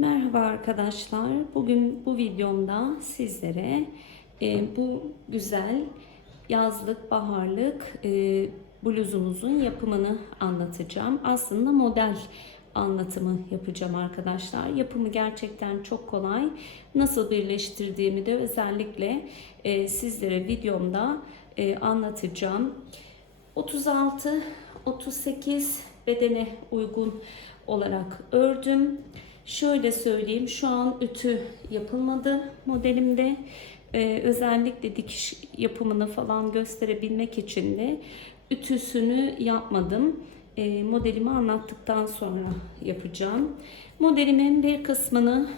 Merhaba arkadaşlar. Bugün bu videomda sizlere e, bu güzel yazlık, baharlık e, bluzumuzun yapımını anlatacağım. Aslında model anlatımı yapacağım arkadaşlar. Yapımı gerçekten çok kolay. Nasıl birleştirdiğimi de özellikle e, sizlere videomda e, anlatacağım. 36 38 bedene uygun olarak ördüm. Şöyle söyleyeyim şu an ütü yapılmadı modelimde. Ee, özellikle dikiş yapımını falan gösterebilmek için de ütüsünü yapmadım. Ee, modelimi anlattıktan sonra yapacağım. Modelimin bir kısmını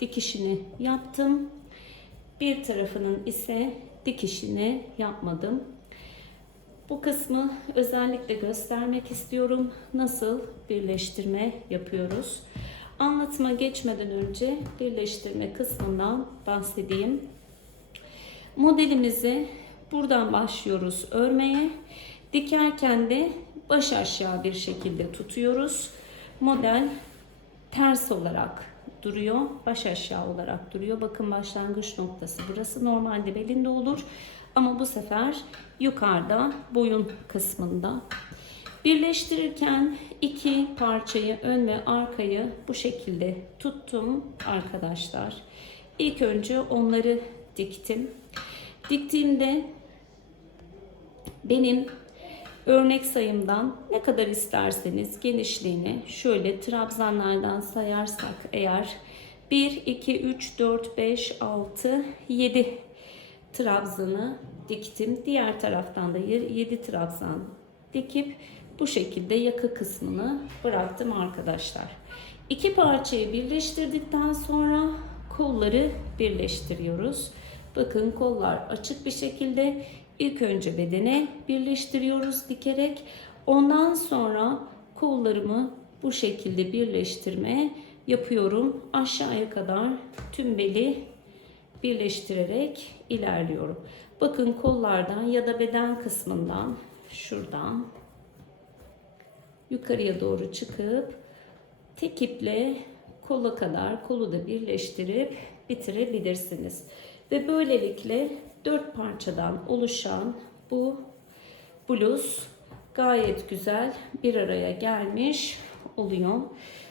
dikişini yaptım. Bir tarafının ise dikişini yapmadım. Bu kısmı özellikle göstermek istiyorum. Nasıl birleştirme yapıyoruz? Anlatıma geçmeden önce birleştirme kısmından bahsedeyim. Modelimizi buradan başlıyoruz örmeye. Dikerken de baş aşağı bir şekilde tutuyoruz. Model ters olarak duruyor. Baş aşağı olarak duruyor. Bakın başlangıç noktası burası. Normalde belinde olur. Ama bu sefer yukarıda boyun kısmında. Birleştirirken iki parçayı ön ve arkayı bu şekilde tuttum arkadaşlar. İlk önce onları diktim. Diktiğimde benim örnek sayımdan ne kadar isterseniz genişliğini şöyle trabzanlardan sayarsak eğer 1, 2, 3, 4, 5, 6, 7 trabzanı diktim. Diğer taraftan da 7 trabzan dikip bu şekilde yaka kısmını bıraktım arkadaşlar. İki parçayı birleştirdikten sonra kolları birleştiriyoruz. Bakın kollar açık bir şekilde ilk önce bedene birleştiriyoruz dikerek. Ondan sonra kollarımı bu şekilde birleştirme yapıyorum. Aşağıya kadar tüm beli birleştirerek ilerliyorum. Bakın kollardan ya da beden kısmından şuradan yukarıya doğru çıkıp tek iple kola kadar kolu da birleştirip bitirebilirsiniz. Ve böylelikle dört parçadan oluşan bu bluz gayet güzel bir araya gelmiş oluyor.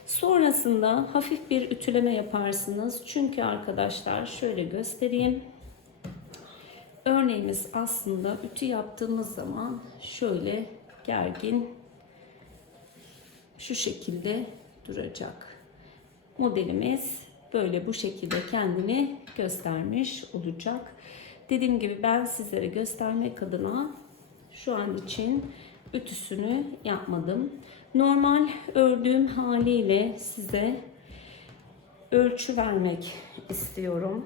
Sonrasında hafif bir ütüleme yaparsınız. Çünkü arkadaşlar şöyle göstereyim. Örneğimiz aslında ütü yaptığımız zaman şöyle gergin şu şekilde duracak. Modelimiz böyle bu şekilde kendini göstermiş olacak. Dediğim gibi ben sizlere göstermek adına şu an için ütüsünü yapmadım. Normal ördüğüm haliyle size ölçü vermek istiyorum.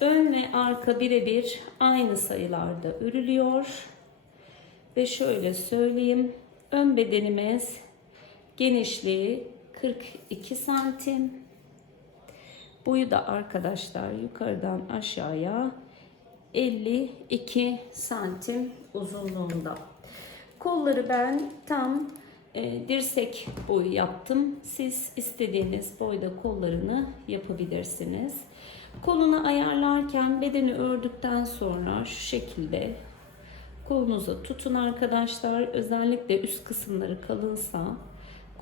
Ön ve arka birebir aynı sayılarda örülüyor. Ve şöyle söyleyeyim. Ön bedenimiz genişliği 42 santim. Boyu da arkadaşlar yukarıdan aşağıya 52 santim uzunluğunda. Kolları ben tam e, dirsek boyu yaptım. Siz istediğiniz boyda kollarını yapabilirsiniz. Kolunu ayarlarken bedeni ördükten sonra şu şekilde kolunuza tutun arkadaşlar. Özellikle üst kısımları kalınsa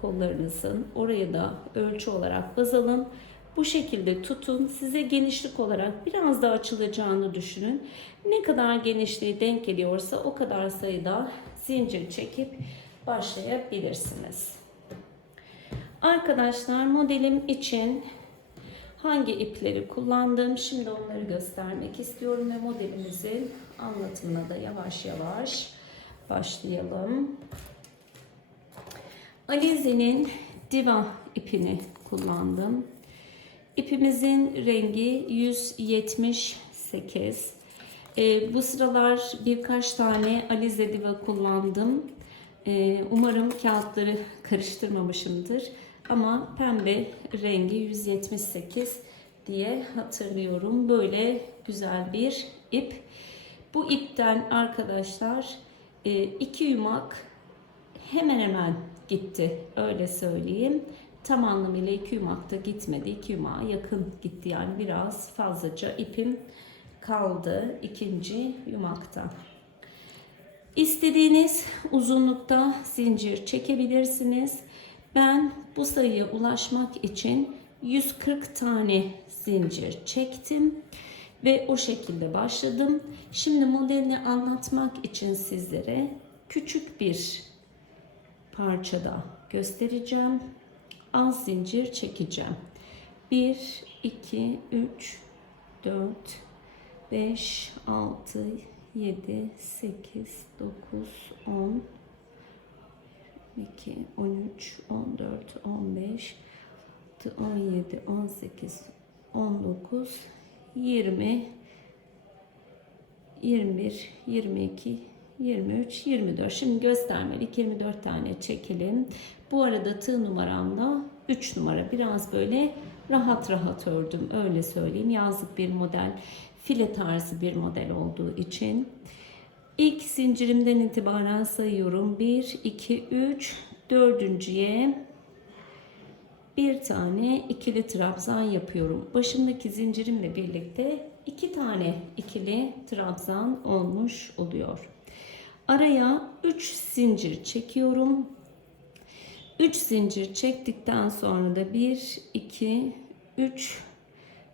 kollarınızın oraya da ölçü olarak baz alın. Bu şekilde tutun. Size genişlik olarak biraz daha açılacağını düşünün. Ne kadar genişliği denk geliyorsa o kadar sayıda zincir çekip başlayabilirsiniz. Arkadaşlar modelim için hangi ipleri kullandım şimdi onları göstermek istiyorum ve modelimizin anlatımına da yavaş yavaş başlayalım. Alize'nin Diva ipini kullandım. İpimizin rengi 178. Ee, bu sıralar birkaç tane Alize Diva kullandım. Ee, umarım kağıtları karıştırmamışımdır. Ama pembe rengi 178 diye hatırlıyorum. Böyle güzel bir ip. Bu ipten arkadaşlar e, iki yumak hemen hemen gitti. Öyle söyleyeyim. Tam anlamıyla iki yumakta gitmedi. İki yumağa yakın gitti. Yani biraz fazlaca ipim kaldı ikinci yumakta. İstediğiniz uzunlukta zincir çekebilirsiniz. Ben bu sayıya ulaşmak için 140 tane zincir çektim ve o şekilde başladım. Şimdi modelini anlatmak için sizlere küçük bir parçada göstereceğim. Az zincir çekeceğim. 1 2 3 4 5 6 7 8 9 10 2 13 14 15 17 18 19 20 21 22 23 24 şimdi göstermelik 24 tane çekelim. Bu arada tığ numaramda 3 numara. Biraz böyle rahat rahat ördüm öyle söyleyeyim. Yazlık bir model file tarzı bir model olduğu için. İlk zincirimden itibaren sayıyorum. 1 2 3 dördüncüye bir tane ikili trabzan yapıyorum. Başımdaki zincirimle birlikte iki tane ikili trabzan olmuş oluyor. Araya 3 zincir çekiyorum. 3 zincir çektikten sonra da 1 2 3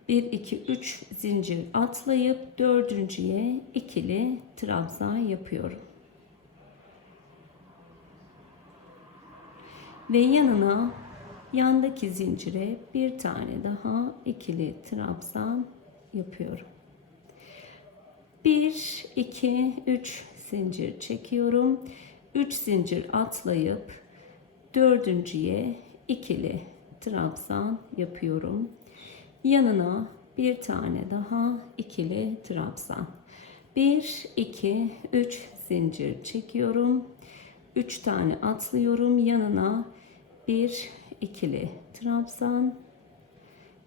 1 2 3 zincir atlayıp dördüncüye ikili trabzan yapıyorum. Ve yanına yandaki zincire bir tane daha ikili trabzan yapıyorum. 1 2 3 zincir çekiyorum. 3 zincir atlayıp dördüncüye ikili trabzan yapıyorum. Yanına bir tane daha ikili trabzan. 1 2 3 zincir çekiyorum. 3 tane atlıyorum. Yanına bir ikili trabzan.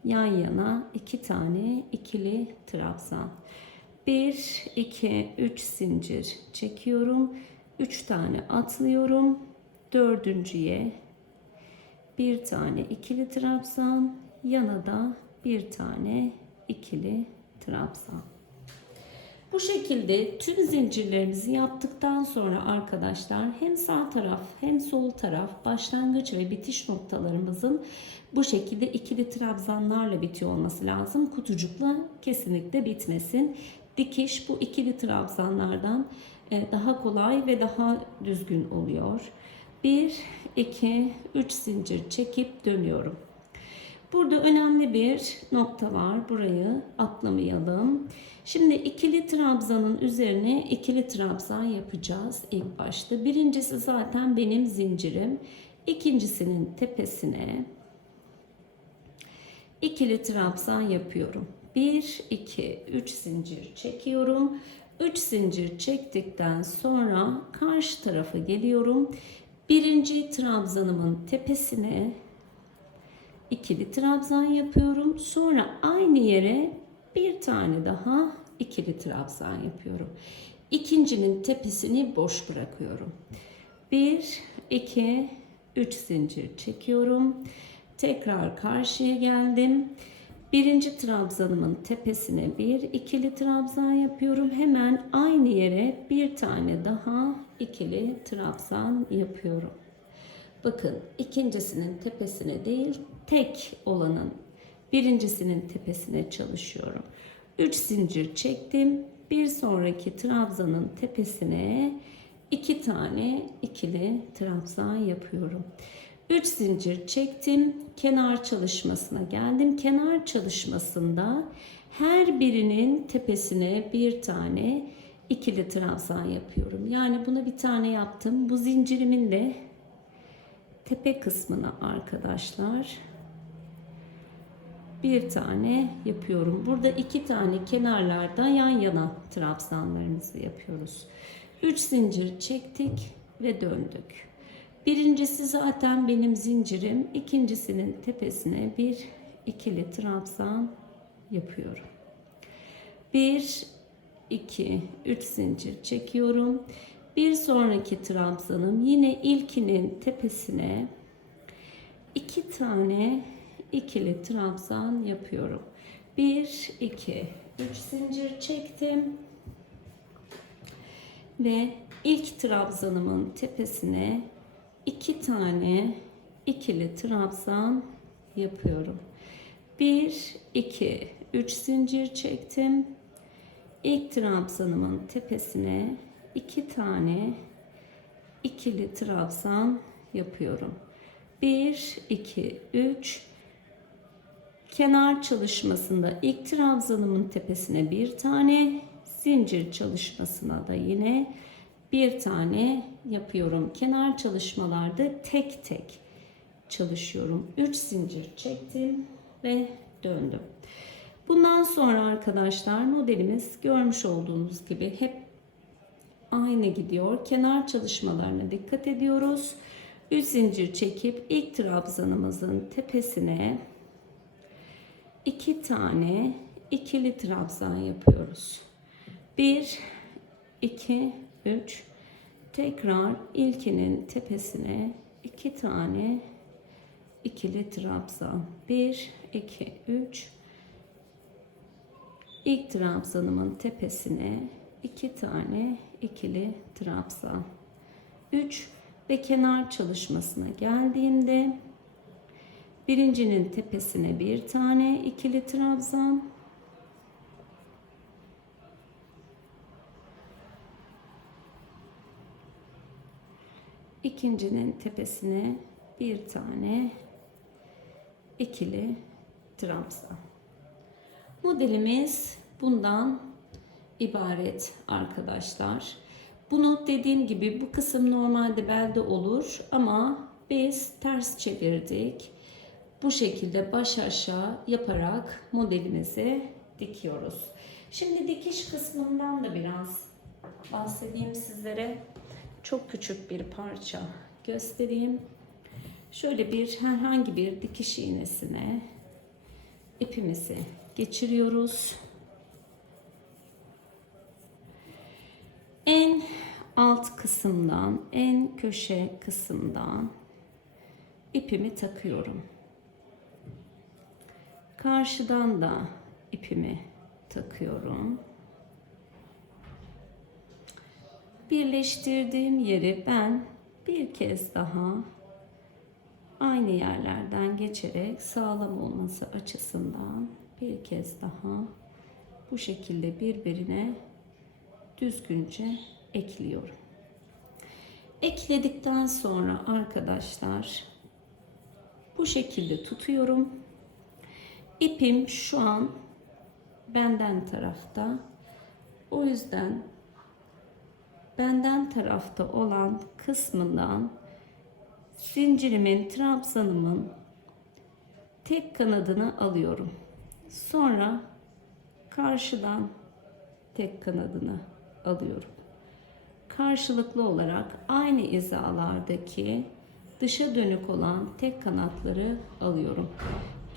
Yan yana iki tane ikili trabzan. 1 2 3 zincir çekiyorum. 3 tane atlıyorum. Dördüncüye bir tane ikili trabzan. Yana da bir tane ikili trabzan. Bu şekilde tüm zincirlerimizi yaptıktan sonra arkadaşlar hem sağ taraf hem sol taraf başlangıç ve bitiş noktalarımızın bu şekilde ikili trabzanlarla bitiyor olması lazım. Kutucukla kesinlikle bitmesin. Dikiş bu ikili trabzanlardan e, daha kolay ve daha düzgün oluyor. 1, 2, 3 zincir çekip dönüyorum. Burada önemli bir nokta var. Burayı atlamayalım. Şimdi ikili trabzanın üzerine ikili trabzan yapacağız ilk başta. Birincisi zaten benim zincirim. İkincisinin tepesine ikili trabzan yapıyorum. 1 2 3 zincir çekiyorum. 3 zincir çektikten sonra karşı tarafa geliyorum. Birinci trabzanımın tepesine ikili trabzan yapıyorum. Sonra aynı yere bir tane daha ikili trabzan yapıyorum. İkincinin tepesini boş bırakıyorum. 1 2 3 zincir çekiyorum. Tekrar karşıya geldim. Birinci trabzanımın tepesine bir ikili trabzan yapıyorum. Hemen aynı yere bir tane daha ikili trabzan yapıyorum. Bakın ikincisinin tepesine değil tek olanın birincisinin tepesine çalışıyorum. 3 zincir çektim. Bir sonraki trabzanın tepesine iki tane ikili trabzan yapıyorum. 3 zincir çektim. Kenar çalışmasına geldim. Kenar çalışmasında her birinin tepesine bir tane ikili trabzan yapıyorum. Yani buna bir tane yaptım. Bu zincirimin de tepe kısmına arkadaşlar bir tane yapıyorum. Burada iki tane kenarlardan yan yana trabzanlarımızı yapıyoruz. 3 zincir çektik ve döndük. Birincisi zaten benim zincirim. İkincisinin tepesine bir ikili trabzan yapıyorum. 1 2 3 zincir çekiyorum. Bir sonraki trabzanım yine ilkinin tepesine iki tane ikili trabzan yapıyorum. 1 2 3 zincir çektim. Ve ilk trabzanımın tepesine iki tane ikili trabzan yapıyorum. 1 2 3 zincir çektim. İlk trabzanımın tepesine iki tane ikili trabzan yapıyorum. 1 2 3 kenar çalışmasında ilk trabzanımın tepesine bir tane zincir çalışmasına da yine bir tane yapıyorum. Kenar çalışmalarda tek tek çalışıyorum. 3 zincir çektim ve döndüm. Bundan sonra arkadaşlar modelimiz görmüş olduğunuz gibi hep aynı gidiyor. Kenar çalışmalarına dikkat ediyoruz. 3 zincir çekip ilk trabzanımızın tepesine iki tane ikili trabzan yapıyoruz. 1 2 3 tekrar ilkinin tepesine iki tane ikili trabzan. 1 2 3 İlk trabzanımın tepesine iki tane ikili trabzan. 3 ve kenar çalışmasına geldiğimde birincinin tepesine bir tane ikili trabzan. ikincinin tepesine bir tane ikili trabzan. Modelimiz bundan ibaret arkadaşlar. Bunu dediğim gibi bu kısım normalde belde olur ama biz ters çevirdik. Bu şekilde baş aşağı yaparak modelimizi dikiyoruz. Şimdi dikiş kısmından da biraz bahsedeyim sizlere. Çok küçük bir parça göstereyim. Şöyle bir herhangi bir dikiş iğnesine ipimizi geçiriyoruz. En alt kısımdan, en köşe kısımdan ipimi takıyorum. Karşıdan da ipimi takıyorum. Birleştirdiğim yeri ben bir kez daha aynı yerlerden geçerek sağlam olması açısından bir kez daha bu şekilde birbirine düzgünce ekliyorum. Ekledikten sonra arkadaşlar bu şekilde tutuyorum. İpim şu an benden tarafta. O yüzden benden tarafta olan kısmından zincirimin, trabzanımın tek kanadını alıyorum. Sonra karşıdan tek kanadını alıyorum. Karşılıklı olarak aynı hizalardaki dışa dönük olan tek kanatları alıyorum.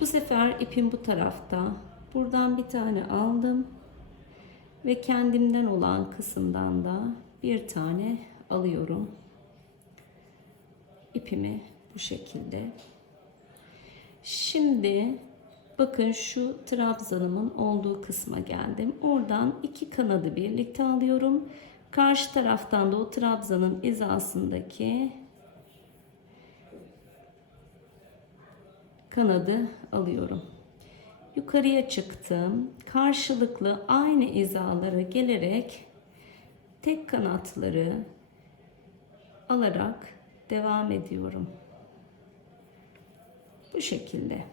Bu sefer ipim bu tarafta. Buradan bir tane aldım ve kendimden olan kısımdan da bir tane alıyorum. İpimi bu şekilde. Şimdi bakın şu trabzanımın olduğu kısma geldim. Oradan iki kanadı birlikte alıyorum. Karşı taraftan da o trabzanın izasındaki kanadı alıyorum. Yukarıya çıktım. Karşılıklı aynı izalara gelerek tek kanatları alarak devam ediyorum. Bu şekilde.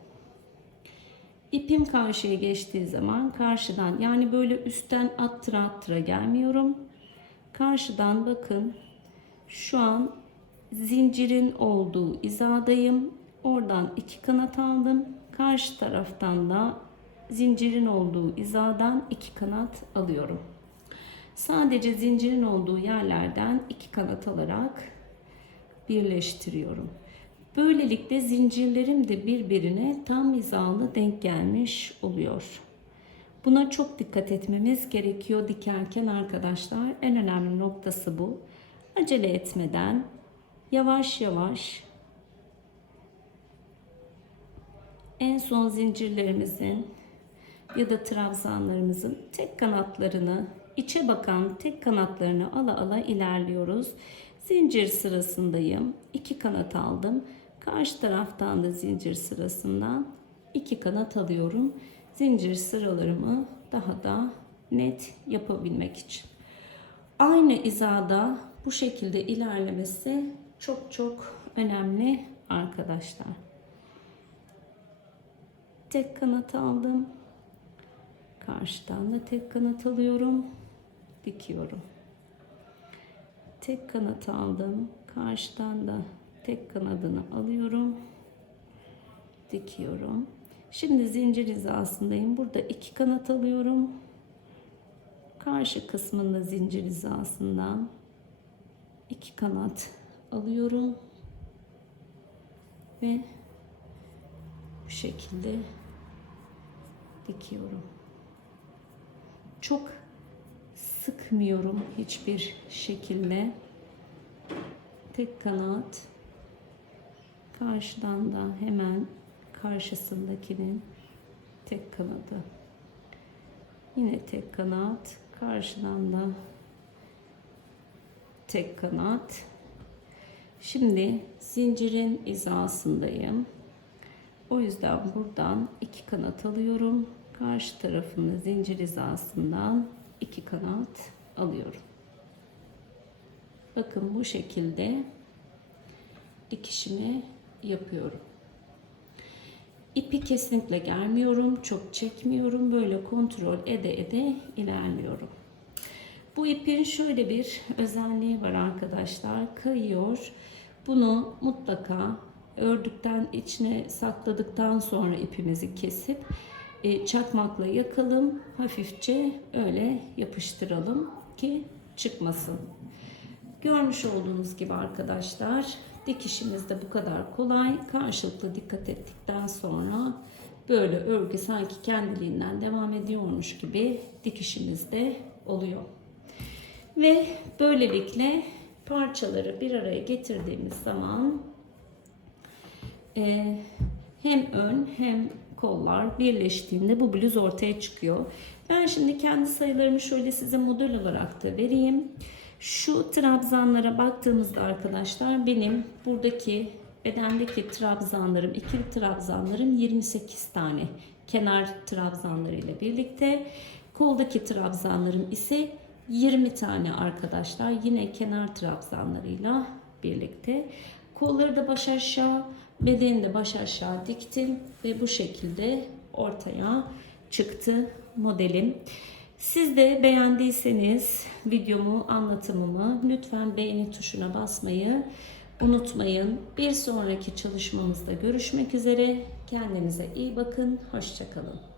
İpim karşıya geçtiği zaman karşıdan yani böyle üstten attıra attıra gelmiyorum. Karşıdan bakın şu an zincirin olduğu izadayım. Oradan iki kanat aldım. Karşı taraftan da zincirin olduğu izadan iki kanat alıyorum. Sadece zincirin olduğu yerlerden iki kanat alarak birleştiriyorum. Böylelikle zincirlerim de birbirine tam hizalı denk gelmiş oluyor. Buna çok dikkat etmemiz gerekiyor dikerken arkadaşlar. En önemli noktası bu. acele etmeden yavaş yavaş en son zincirlerimizin ya da trabzanlarımızın tek kanatlarını içe bakan tek kanatlarını ala ala ilerliyoruz. Zincir sırasındayım. iki kanat aldım. Karşı taraftan da zincir sırasından iki kanat alıyorum. Zincir sıralarımı daha da net yapabilmek için. Aynı izada bu şekilde ilerlemesi çok çok önemli arkadaşlar. Tek kanat aldım. Karşıdan da tek kanat alıyorum. Dikiyorum. Tek kanat aldım. Karşıdan da tek kanadını alıyorum. Dikiyorum. Şimdi zincir hizasındayım. Burada iki kanat alıyorum. Karşı kısmında zincir hizasından iki kanat alıyorum. Ve şekilde dikiyorum. Çok sıkmıyorum hiçbir şekilde. Tek kanat karşıdan da hemen karşısındakinin tek kanadı. Yine tek kanat karşıdan da tek kanat. Şimdi zincirin hizasındayım. O yüzden buradan iki kanat alıyorum. Karşı tarafını zincir hizasından iki kanat alıyorum. Bakın bu şekilde dikişimi yapıyorum. İpi kesinlikle germiyorum, çok çekmiyorum. Böyle kontrol ede ede ilerliyorum. Bu ipin şöyle bir özelliği var arkadaşlar. Kayıyor. Bunu mutlaka ördükten içine sakladıktan sonra ipimizi kesip e, çakmakla yakalım. Hafifçe öyle yapıştıralım ki çıkmasın. Görmüş olduğunuz gibi arkadaşlar dikişimiz de bu kadar kolay. Karşılıklı dikkat ettikten sonra böyle örgü sanki kendiliğinden devam ediyormuş gibi dikişimiz de oluyor. Ve böylelikle parçaları bir araya getirdiğimiz zaman e, hem ön hem kollar birleştiğinde bu bluz ortaya çıkıyor. Ben şimdi kendi sayılarımı şöyle size model olarak da vereyim. Şu trabzanlara baktığımızda arkadaşlar benim buradaki bedendeki trabzanlarım, ikili trabzanlarım 28 tane. Kenar trabzanları ile birlikte. Koldaki trabzanlarım ise 20 tane arkadaşlar. Yine kenar trabzanlarıyla birlikte. Kolları da baş aşağı, bedeni de baş aşağı diktim ve bu şekilde ortaya çıktı modelim. Siz de beğendiyseniz videomu, anlatımımı lütfen beğeni tuşuna basmayı unutmayın. Bir sonraki çalışmamızda görüşmek üzere. Kendinize iyi bakın. Hoşçakalın.